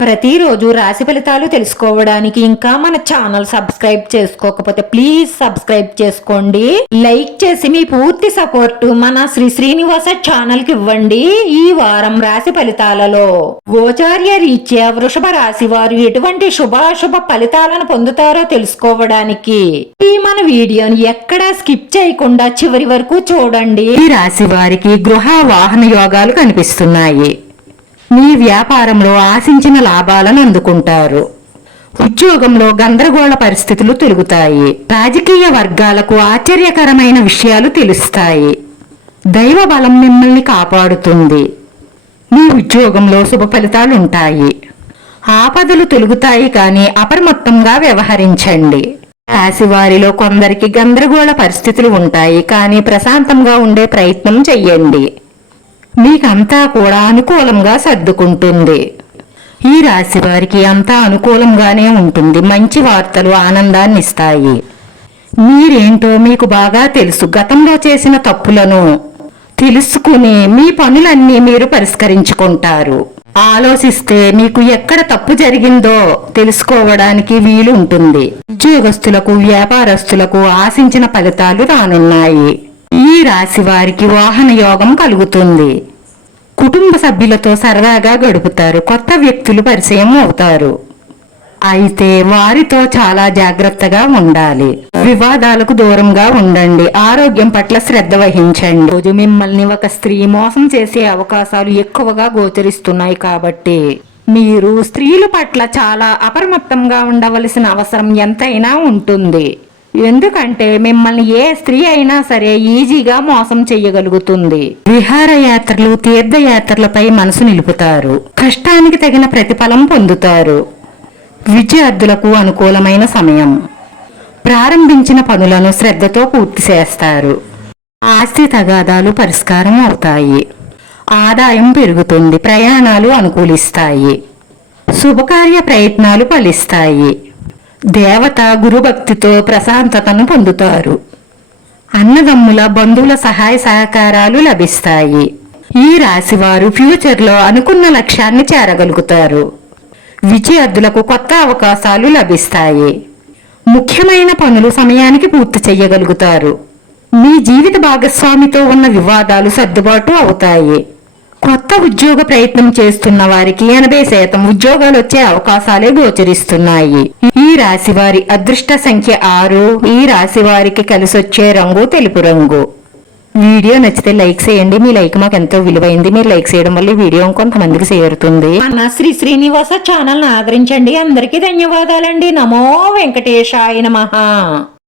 ప్రతిరోజు రాశి ఫలితాలు తెలుసుకోవడానికి ఇంకా మన ఛానల్ సబ్స్క్రైబ్ చేసుకోకపోతే ప్లీజ్ సబ్స్క్రైబ్ చేసుకోండి. లైక్ చేసి మీ పూర్తి సపోర్ట్ మన శ్రీ శ్రీనివాస ఛానల్కి ఇవ్వండి ఈ వారం రాశి ఫలితాలలో. గోచార్య రీత్యా వృషభ రాశి వారు ఎటువంటి శుభాశుభ ఫలితాలను పొందుతారో తెలుసుకోవడానికి ఈ మన వీడియోని ఎక్కడా స్కిప్ చేయకుండా చివరి వరకు చూడండి. ఈ రాశి వారికి గృహ వాహన యోగాలు కనిపిస్తున్నాయి. మీ వ్యాపారంలో ఆశించిన లాభాలను అందుకుంటారు. ఉద్యోగంలో గందరగోళ పరిస్థితులు తొలుగుతాయి. రాజకీయ వర్గాలకు ఆశ్చర్యకరమైన విషయాలు తెలుస్తాయి. దైవ బలం మిమ్మల్ని కాపాడుతుంది. మీ ఉద్యోగంలో శుభ ఫలితాలు ఉంటాయి. ఆపదలు తొలుగుతాయి కానీ అప్రమత్తంగా వ్యవహరించండి. రాశివారిలో కొందరికి గందరగోళ పరిస్థితులు ఉంటాయి కానీ ప్రశాంతంగా ఉండే ప్రయత్నం చెయ్యండి. మీకంతా కూడా అనుకూలంగా సర్దుకుంటుంది. ఈ రాశి వారికి అంతా అనుకూలంగానే ఉంటుంది. మంచి వార్తలు ఆనందాన్ని ఇస్తాయి. మీరేంటో మీకు బాగా తెలుసు. గతంలో చేసిన తప్పులను తెలుసుకుని మీ పనులన్నీ మీరు పరిష్కరించుకుంటారు. ఆలోచిస్తే మీకు ఎక్కడ తప్పు జరిగిందో తెలుసుకోవడానికి వీలు ఉంటుంది ఉద్యోగస్తులకు వ్యాపారస్తులకు ఆశించిన ఫలితాలు రానున్నాయి. ఈ రాశి వారికి వాహన యోగం కలుగుతుంది. కుటుంబ సభ్యులతో సరదాగా గడుపుతారు. కొత్త వ్యక్తులు పరిచయం అవుతారు. అయితే వారితో చాలా జాగ్రత్తగా ఉండాలి. వివాదాలకు దూరంగా ఉండండి. ఆరోగ్యం పట్ల శ్రద్ధ వహించండి. రోజు మిమ్మల్ని ఒక స్త్రీ మోసం చేసే అవకాశాలు ఎక్కువగా గోచరిస్తున్నాయి కాబట్టి మీరు స్త్రీల పట్ల చాలా అప్రమత్తంగా ఉండవలసిన అవసరం ఎంతైనా ఉంటుంది. ఎందుకంటే మిమ్మల్ని ఏ స్త్రీ అయినా సరే ఈజీగా మోసం చెయ్యగలుగుతుంది. విహారయాత్రలు తీర్థయాత్రలపై మనసు నిలుపుతారు. కష్టానికి తగిన ప్రతిఫలం పొందుతారు. విద్యార్థులకు అనుకూలమైన సమయం. ప్రారంభించిన పనులను శ్రద్ధతో పూర్తి చేస్తారు. ఆస్తి తగాదాలు పరిష్కారం అవుతాయి. ఆదాయం పెరుగుతుంది ప్రయాణాలు అనుకూలిస్తాయి. శుభకార్య ప్రయత్నాలు ఫలిస్తాయి. దేవత గురుభక్తితో ప్రశాంతతను పొందుతారు. అన్నదమ్ముల బంధువుల సహాయ సహకారాలు లభిస్తాయి. ఈ రాశివారు ఫ్యూచర్లో అనుకున్న లక్ష్యాన్ని చేరగలుగుతారు. విద్యార్థులకు కొత్త అవకాశాలు లభిస్తాయి. ముఖ్యమైన పనులు సమయానికి పూర్తి చేయగలుగుతారు. మీ జీవిత భాగస్వామితో ఉన్న వివాదాలు సర్దుబాటు అవుతాయి. కొత్త ఉద్యోగ ప్రయత్నం చేస్తున్న వారికి ఎనభై శాతం ఉద్యోగాలు వచ్చే అవకాశాలే గోచరిస్తున్నాయి. ఈ రాశి వారి అదృష్ట సంఖ్య ఆరు. ఈ రాశి వారికి కలిసొచ్చే రంగు తెలుపు రంగు. వీడియో నచ్చితే లైక్ చేయండి. మీ లైక్ మాకు ఎంతో విలువైంది. మీరు లైక్ చేయడం వల్ల వీడియో కొంతమందికి చేరుతుంది. అన్న శ్రీ శ్రీనివాస ఛానల్ ఆదరించండి. అందరికీ ధన్యవాదాలండి. నమో వెంకటేశాయ నమః.